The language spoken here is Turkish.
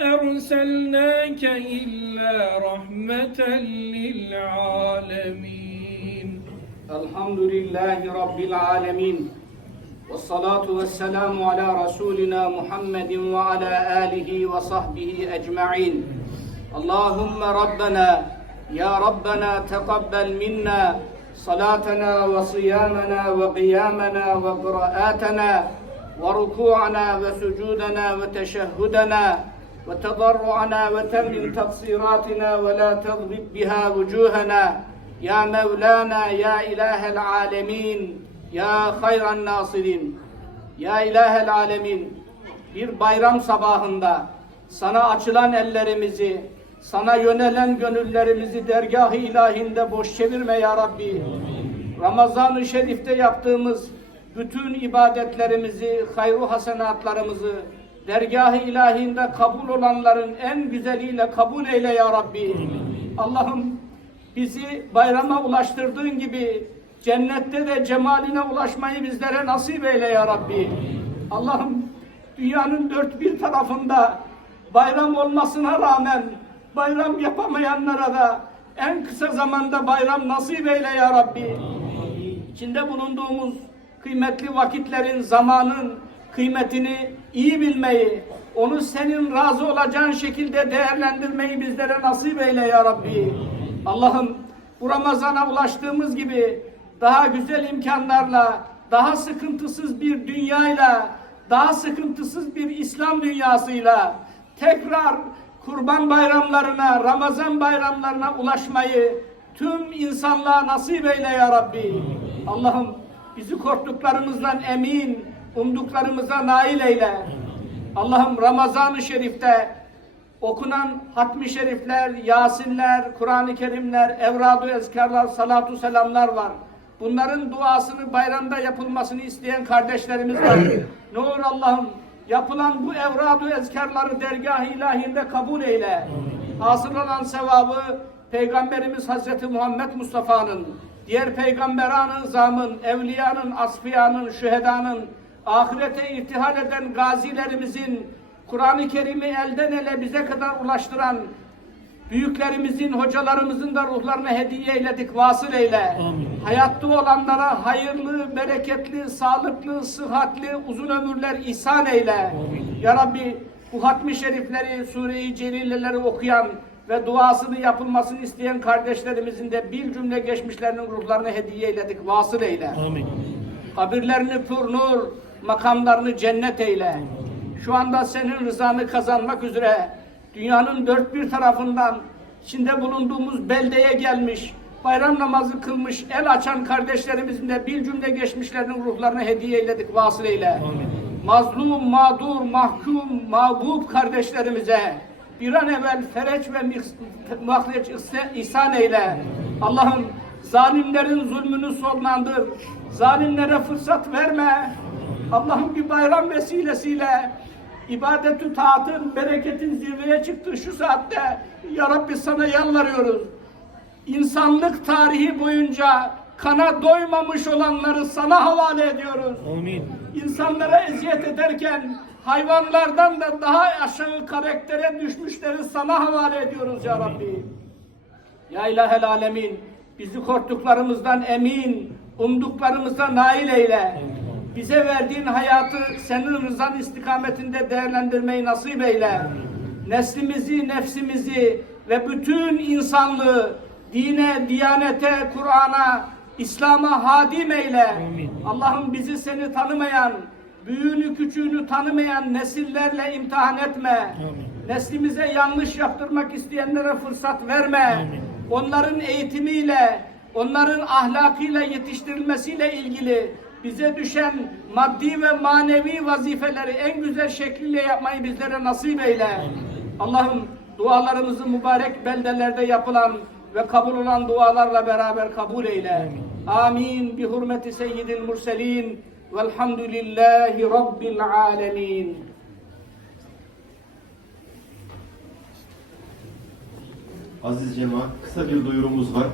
erselnake illa rahmeten lil alemin الحمد لله رب العالمين والصلاة والسلام على رسولنا محمد وعلى آله وصحبه أجمعين. اللهم ربنا يا ربنا تقبل منا صلاتنا وصيامنا وقيامنا وقراءاتنا. وركوعنا وسجودنا وتشهدنا وتضرعنا وتمم تقصيراتنا ولا تضرب بها وجوهنا يا مولانا يا إله العالمين يا خير الناصرين Ya İlahel Alemin bir bayram sabahında sana açılan ellerimizi sana yönelen gönüllerimizi dergah-ı ilahinde boş çevirme ya Rabbi. Ramazan-ı Şerif'te yaptığımız bütün ibadetlerimizi, hayru hasenatlarımızı dergah-ı ilahinde kabul olanların en güzeliyle kabul eyle ya Rabbi. Allah'ım bizi bayrama ulaştırdığın gibi cennette de cemaline ulaşmayı bizlere nasip eyle ya Rabbi. Allah'ım dünyanın dört bir tarafında bayram olmasına rağmen bayram yapamayanlara da en kısa zamanda bayram nasip eyle ya Rabbi. İçinde bulunduğumuz kıymetli vakitlerin, zamanın kıymetini iyi bilmeyi, onu senin razı olacağın şekilde değerlendirmeyi bizlere nasip eyle ya Rabbi. Allah'ım bu Ramazan'a ulaştığımız gibi daha güzel imkanlarla, daha sıkıntısız bir dünyayla, daha sıkıntısız bir İslam dünyasıyla tekrar kurban bayramlarına, Ramazan bayramlarına ulaşmayı tüm insanlığa nasip eyle ya Rabbi. Allah'ım bizi korktuklarımızdan emin, umduklarımıza nail eyle. Allah'ım Ramazan-ı Şerif'te okunan hatmi şerifler, yasinler, Kur'an-ı Kerimler, evradu ezkarlar, salatu selamlar var. Bunların duasını bayramda yapılmasını isteyen kardeşlerimiz var. ne olur Allah'ım yapılan bu evradu ezkarları dergah-ı ilahinde kabul eyle. Hasıl olan sevabı Peygamberimiz Hazreti Muhammed Mustafa'nın, diğer peygamberanın zamın, evliyanın, asfiyanın, şühedanın, ahirete irtihal eden gazilerimizin, Kur'an-ı Kerim'i elden ele bize kadar ulaştıran büyüklerimizin, hocalarımızın da ruhlarına hediye eyledik, vasıl eyle. Amin. Hayatta olanlara hayırlı, bereketli, sağlıklı, sıhhatli, uzun ömürler ihsan eyle. Amin. Ya Rabbi bu hatmi şerifleri, sure-i celilleleri okuyan ve duasını yapılmasını isteyen kardeşlerimizin de bir cümle geçmişlerinin ruhlarına hediye eyledik, vasıl eyle. Amin. Kabirlerini pür nur, makamlarını cennet eyle. Şu anda senin rızanı kazanmak üzere dünyanın dört bir tarafından içinde bulunduğumuz beldeye gelmiş, bayram namazı kılmış, el açan kardeşlerimizin de bir cümle geçmişlerinin ruhlarına hediye eyledik, vasıl eyle. Amin. Mazlum, mağdur, mahkum, mağbub kardeşlerimize bir an evvel fereç ve mahreç ihsan eyle. Allah'ım zalimlerin zulmünü sonlandır. Zalimlere fırsat verme. Allah'ım bir bayram vesilesiyle ibadetü taatın, bereketin zirveye çıktığı şu saatte Ya Rabbi sana yalvarıyoruz. İnsanlık tarihi boyunca kana doymamış olanları sana havale ediyoruz. Amin. İnsanlara eziyet ederken hayvanlardan da daha aşağı karaktere düşmüşleri sana havale ediyoruz ya Rabbi. Ya ilahel alemin bizi korktuklarımızdan emin, umduklarımıza nail eyle. Bize verdiğin hayatı senin rızan istikametinde değerlendirmeyi nasip eyle. Neslimizi, nefsimizi ve bütün insanlığı dine, diyanete, Kur'an'a, İslam'a hadim eyle. Amin. Allah'ım bizi seni tanımayan, büyüğünü küçüğünü tanımayan nesillerle imtihan etme. Amin. Neslimize yanlış yaptırmak isteyenlere fırsat verme. Amin. Onların eğitimiyle, onların ahlakıyla yetiştirilmesiyle ilgili bize düşen maddi ve manevi vazifeleri en güzel şekliyle yapmayı bizlere nasip eyle. Allah'ım dualarımızı mübarek beldelerde yapılan ve kabul olan dualarla beraber kabul eyle. Amin. Bi hurmeti seyyidil murselin. Velhamdülillahi Rabbil alemin. Aziz cemaat, kısa bir duyurumuz var.